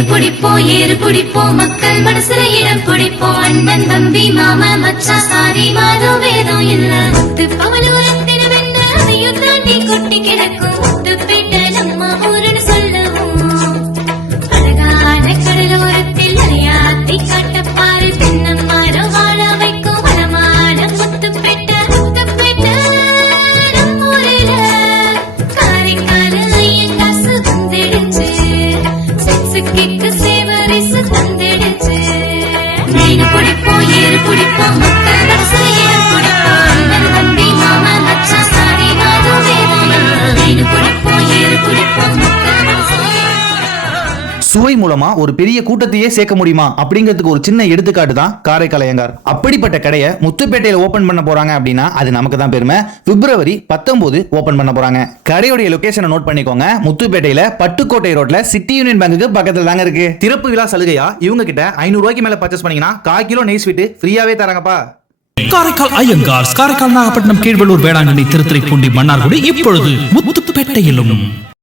மீன் பிடிப்போம், ஏறு பிடிப்போம், மக்கள் மனசுல இடம் பிடிப்போம். அண்ணன் தம்பி மாமா மச்சான் சாதி மாதம் வேதம் இல்ல. முத்து பவனூரத்தின வெண்ண அதையும் தாண்டி கொட்டி கிடக்கும். முத்துப்பேட்டை நம்ம ஊருன்னு சொல்லுவோம். அழகான கடலோரத்தில் அலையாத்தி காட்டப்பாரு தென்னமரம் வாழ வைக்கும் வளமான முத்துப்பேட்டை. முத்துப்பேட்டை நம்ம ஊரில காரைக்கால ஐயங்காசு வந்துடுச்சு. செக்ஸுக்கு சேவரிசு தந்துடுச்சு. மீன் பிடிப்போம், ஏறு பிடிப்போம், மக்கள் மனசுல இடம் பிடிப்போம். அண்ணன் தம்பி மாமா மச்சான் சாதி மாதம் வேதம் இல்ல. மீன் பிடிப்போம், ஏறு பிடிப்போம், மக்கள் மனசுல சுவை மூலமா ஒரு பெரிய கூட்டத்தையே சேர்க்க முடியுமா அப்படிங்கிறதுக்கு ஒரு சின்ன எடுத்துக்காட்டு தான் காரைக்கால் ஐயங்கார். அப்படிப்பட்ட கடையை முத்துப்பேட்டையில ஓபன் பண்ண போறாங்க அப்படின்னா அது நமக்கு தான் பெருமை. பிப்ரவரி 19 ஓபன் பண்ண போறாங்க. கடையுடைய லொகேஷனை நோட் பண்ணிக்கோங்க. முத்துப்பேட்டையில பட்டுக்கோட்டை ரோட்ல சிட்டி யூனியன் பேங்குக்கு பக்கத்துல தாங்க இருக்கு. திறப்பு விழா சலுகையா இவங்க கிட்ட 500 ரூபாய்க்கு மேல பர்ச்சேஸ் பண்ணீங்கன்னா 1/4 கிலோ நெய் ஸ்வீட் ஃப்ரீயாவே தராங்கப்பா. காரைக்கால் ஐயங்கார்ஸ், காரைக்கால், நாகப்பட்டினம், கீழ்வள்ளூர், வேளாங்கண்ணி, திருத்துறைப்பூண்டி, மன்னார்குடி, இப்பொழுது முத்துப்பேட்டையிலும்.